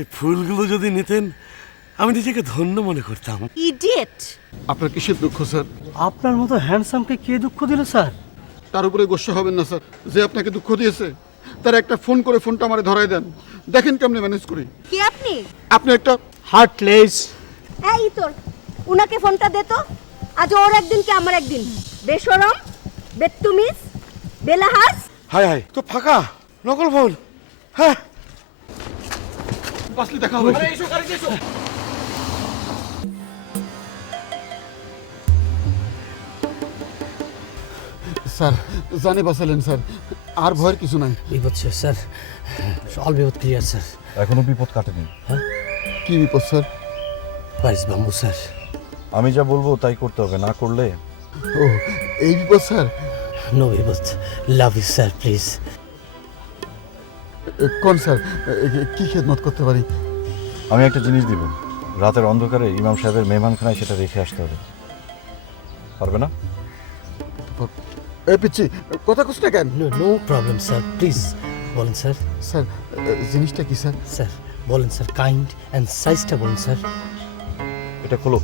এই ফুলগুলো যদি নিতেন আমি নিজেকে ধন্য মনে করতাম। ইডিয়েট! আপনার কিসের দুঃখ স্যার? আপনার মতো হ্যান্ডসামকে কে দুঃখ দিল স্যার? তার উপরে গোস্বা হবেন না স্যার। যে আপনাকে দুঃখ দিয়েছে তার একটা ফোন করে ফোনটা আমারে ধরাই দেন, দেখেন কেমনে ম্যানেজ করি। কে আপনি? আপনি একটা হার্টলেস। এই তোর উনাকে ফোনটা দে তো। আজ ওর একদিন কি আমার একদিন? বেশরম, বেত্তুমিজ, বেলাহাস। হায় হায় তো ফাঁকা নকল ফোন। হ্যাঁ বাসলি দেখা হবে। স্যার জানে বাঁচালেন স্যার, আর ভয়ের কিছু নাই। বিপদ শেষ স্যার, অল বিপদ ক্লিয়ার স্যার। এখনো বিপদ কাটেনি। কি বিপদ স্যার? Price bamboo sir. আমি যা বলবো তাই করতে হবে, না করলে ও এই বিপদ স্যার? নো বিপদ, লাভ ইউ স্যার প্লিজ। কোন স্যার, কি খেদমত করতে পারি? আমি একটা জিনিস দিব, রাতের অন্ধকারে ইমাম সাহেবের মেহমানখানায় সেটা রেখে আসতে হবে। পারবে না? এই পিচ্ছি কথা কুছ না কেন? No no problem sir, please বলেন স্যার। স্যার জিনিসটা কি স্যার? স্যার বলেন স্যার, কাইন্ড অ্যান্ড সাইজটা বলুন স্যার। এটা খোলো।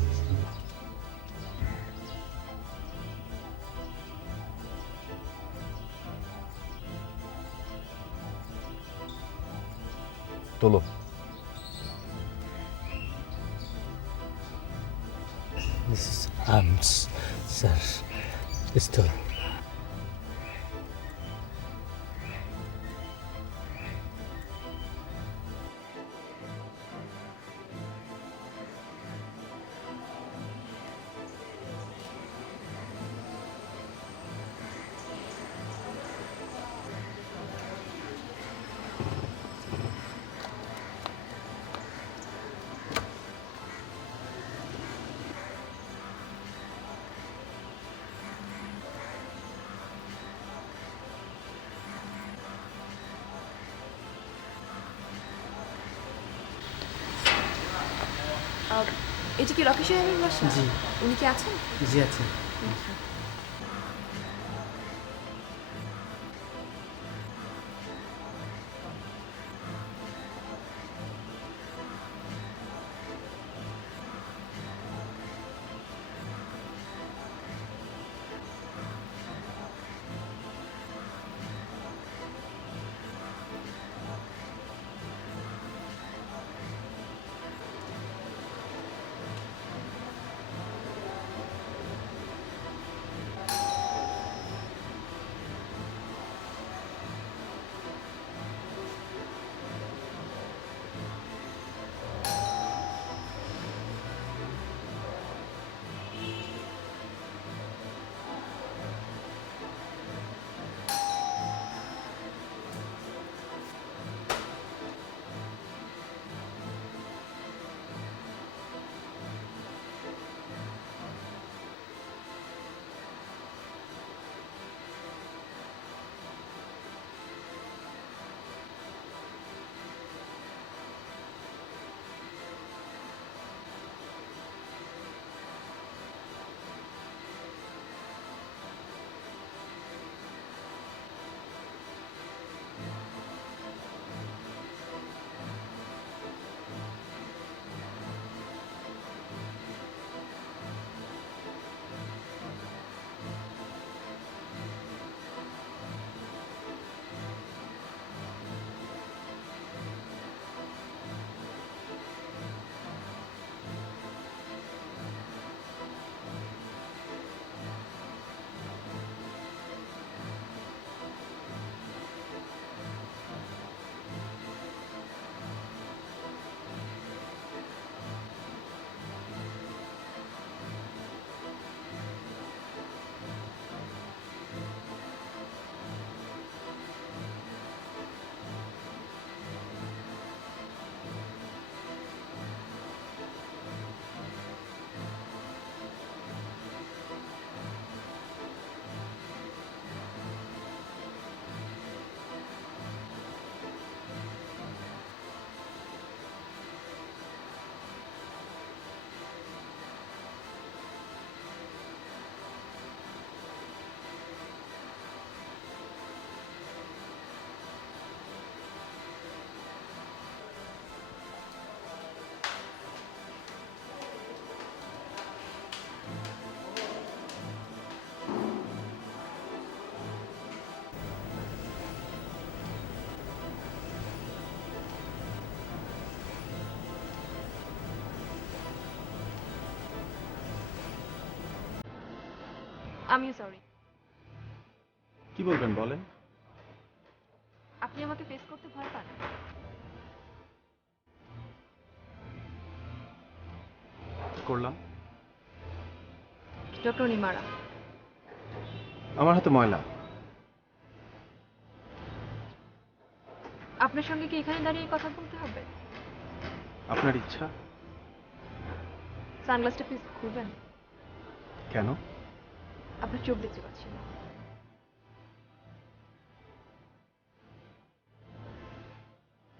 তোলো। This is arms sir, pistol. এটা কি রকি সাহেবের বাসা? জি। উনি কি আছেন? জি আছে। আমিও সরি। কি বলবেন বলেন। আপনি আমাকে ফেস করতে ভয় পান? করলাম। ডক্টর নিমারা, আমার হাতে ময়লা। আপনার সঙ্গে কি এখানে দাঁড়িয়ে কথা বলতে হবে? আপনার ইচ্ছা। সানগ্লাসটা প্লিজ খুলবেন। কেন? আপনার চোখ দেখতে পাচ্ছি না।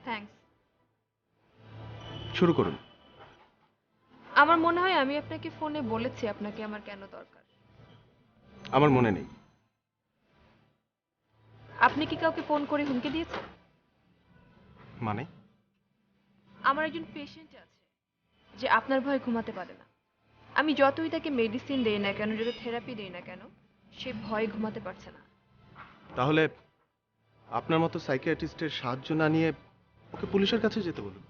থ্যাঙ্কস। শুরু করুন। আমার মনে হয় আমি আপনাকে ফোনে বলেছি আপনাকে আমার কেন দরকার। আমার মনে নেই। আপনি কি কাউকে ফোন করে হুমকি দিয়েছেন? মানে? আমার একজন পেশেন্ট আছে যে আপনার ভয়ে ঘুমাতে পারে না। আমি যতই তাকে মেডিসিন দেই না কেন, যত থেরাপি দেই না কেন, সে ভয়ে ঘুমাতে পারছে না। তাহলে আপনার মতো সাইকিয়াট্রিস্টের সাহায্য না নিয়ে ওকে পুলিশের কাছে যেতে বলুন।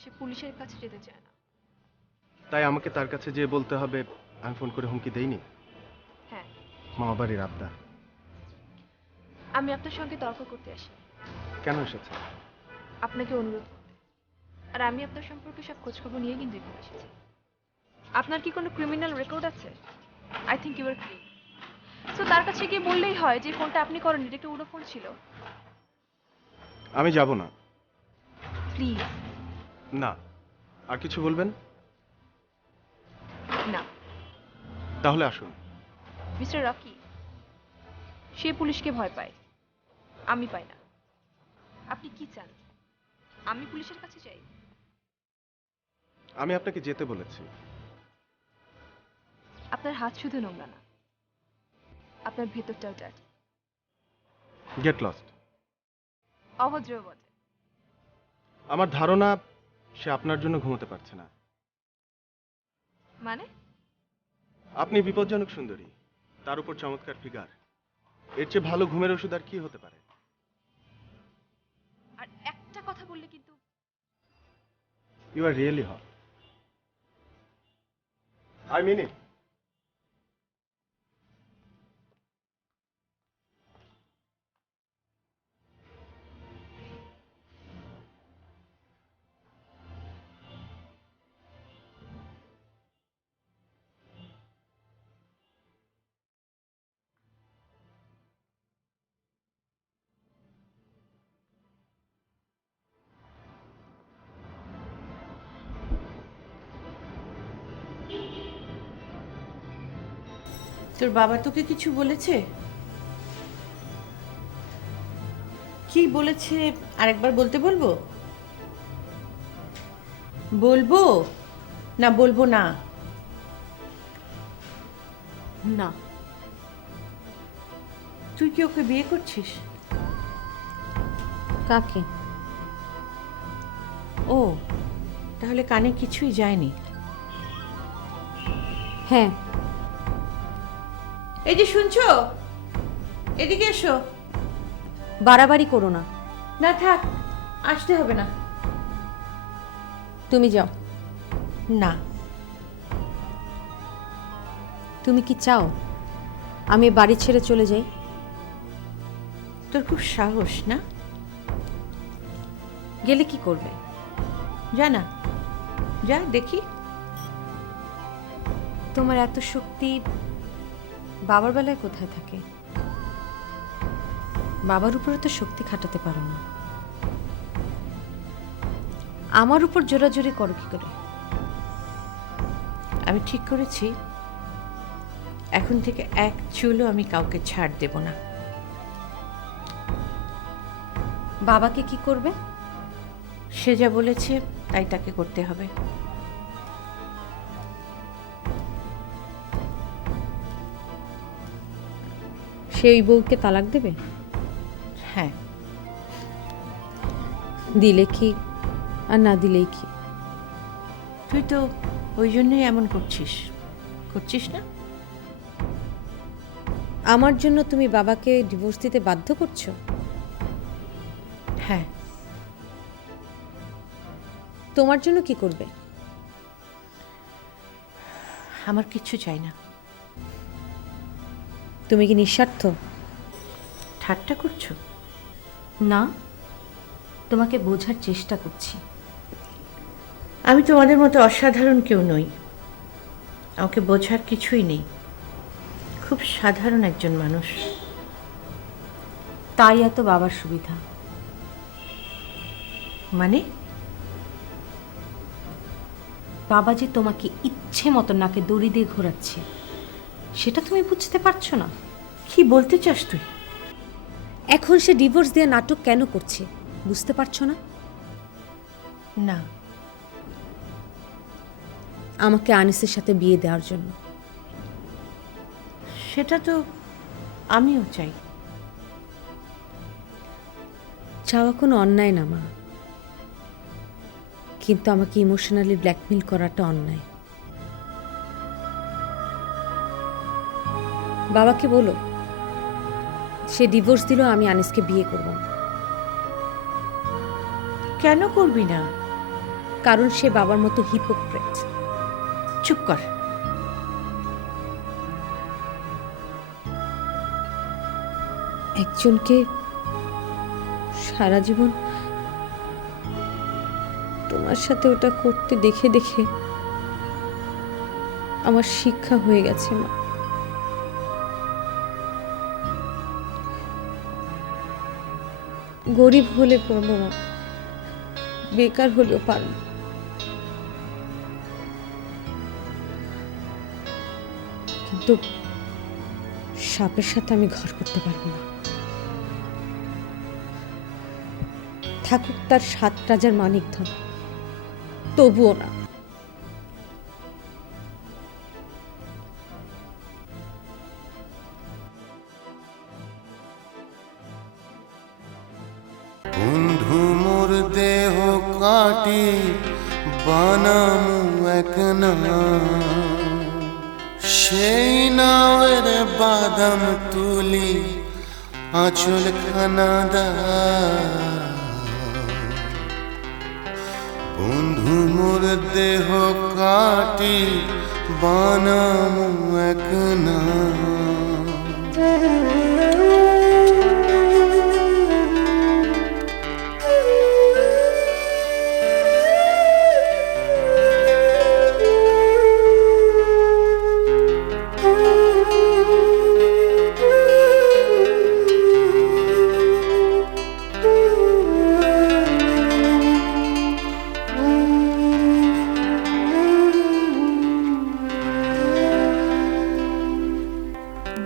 সে পুলিশের কাছে যেতে চায় না। তাই আমাকে তার কাছে যেয়ে বলতে হবে আমি ফোন করে হুমকি দেইনি? হ্যাঁ, মামা বাড়ির আবদার। আমি আপনার সঙ্গে তর্ক করতে আসি, কেন এসেছে? আপনাকে অনুরোধ করতে। আর আমি আপনার সম্পর্কে সব খোঁজখবর নিয়ে কিন্তু এখানে এসেছি। আপনার কি কোনো ক্রিমিনাল রেকর্ড আছে? I think you are clean. So তার কাছে গিয়ে বললেই হয় যে ফোনটা আপনি করেন, এটা একটা উড়ো ফোন ছিল। আমি যাব না। প্লিজ। না। আর কিছু বলবেন? না। তাহলে আসুন। মিস্টার রকি, সে পুলিশকে ভয় পায়, আমি পাই না। আপনি কি চান? আমি পুলিশের কাছে যাই? আমি আপনাকে যেতে বলেছি। আপনার হাত শুধু নোংরা না, আপনার ভেতরটাও ডার্টি। Get lost. অভদ্র বটে। আমার ধারণা সে আপনার জন্য ঘুমোতে পারছে না। মানে? আপনি বিপজ্জনক সুন্দরী, তার উপর চমৎকার ফিগার। এর চেয়ে ভালো ঘুমের ওষুধ আর কি হতে পারে? আর একটা কথা বললে কিন্তু। You are really hot. I mean it. তোর বাবা তোকে কিছু বলেছে? কি বলেছে আরেকবার বলতে বলবো? বলবো না বলবো না? না। তুই কি ওকে বিয়ে করছিস? কাকে? ও, তাহলে কানে কিছুই যায়নি। হ্যাঁ। এই যে শুনছো, এদিকে এসো। বাড়াবাড়ি করো না। না থাক, আসতে হবে না। তুমি যাও। না। তুমি কি চাও আমি বাড়ি ছেড়ে চলে যাই? তোর খুব সাহস না? গেলে কি করবে? যা না, যা দেখি। তোমার এত শক্তি বাবার বেলায় কোথায় থাকে? বাবার উপরে তো শক্তি খাটাতে পারো না, আমার উপর জোরাজোরি করো কি করে? আমি ঠিক করেছি এখন থেকে এক চুলও আমি কাউকে ছাড় দেব না। বাবাকে কি করবে? সে যা বলেছে তাই তাকে করতে হবে। সেই বউকে তালাক দেবে? হ্যাঁ। দিলে কি আর না দিলেই কি? তুই তো ওই জন্যই এমন করছিস, করছিস না? আমার জন্য তুমি বাবাকে ডিভোর্স দিতে বাধ্য করছো? হ্যাঁ। তোমার জন্য কি করবে? আমার কিচ্ছু চাই না। তুমি কি নিঃস্বার্থ? ঠাট্টা করছো? না, তোমাকে বোঝার চেষ্টা করছি। আমি তোমাদের মতো অসাধারণ কেউ নই, আমাকে বোঝার কিছুই নেই। খুব সাধারণ একজন মানুষ। তাই এত বাবার সুবিধা। মানে? বাবা যে তোমাকে ইচ্ছে মতো নাকে দড়ি দিয়ে ঘোরাচ্ছে, সেটা তুমি বুঝতে পারছো না? কি বলতে চাস তুই? এখন সে ডিভোর্স দিয়ে নাটক কেন করছে বুঝতে পারছো না? না, আমাকে আনিসের সাথে বিয়ে দেওয়ার জন্য। সেটা তো আমিও চাই। চাওয়া কোনো অন্যায় না মা, কিন্তু আমাকে ইমোশনালি ব্ল্যাকমেল করাটা অন্যায়। বাবাকে বলো, সে ডিভোর্স দিলেও আমি আনিসকে বিয়ে করব না। কেন করবি না? কারণ সে বাবার মতো হিপোক্রেট। চুপ কর। একজনকে সারা জীবন তোমার সাথে ওটা করতে দেখে দেখে আমার শিক্ষা হয়ে গেছে মা। গরিব হলে পারবো মা, বেকার হলেও পারবো। কিন্তু সাপের সাথে আমি ঘর করতে পারবো না। থাকুক তার 7 রাজার মানিক ধন, তবুও না। বন্ধু মোর দেহ কাটি বানামু এক নাও, সেই নাওয়ের বাদাম তুলি আঁচল খানা দাও। বন্ধু মোর দেহ কাটি বানামু এক নাও।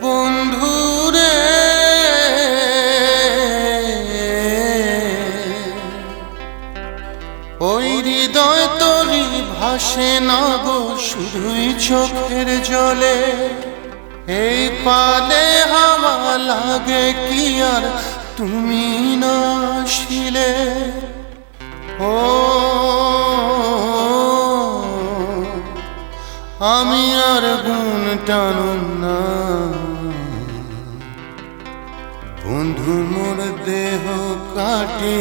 বন্ধুরে ওই হৃদয় তরি ভাসে না গো শুধুই চোখের জলে। এই পালে হাওয়া লাগে কি আর তুমি না আসিলে। ও আমি আর গুণ টানুম না। বন্ধু মোর দেহ কাটে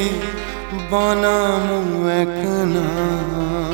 বানামু এক নাও।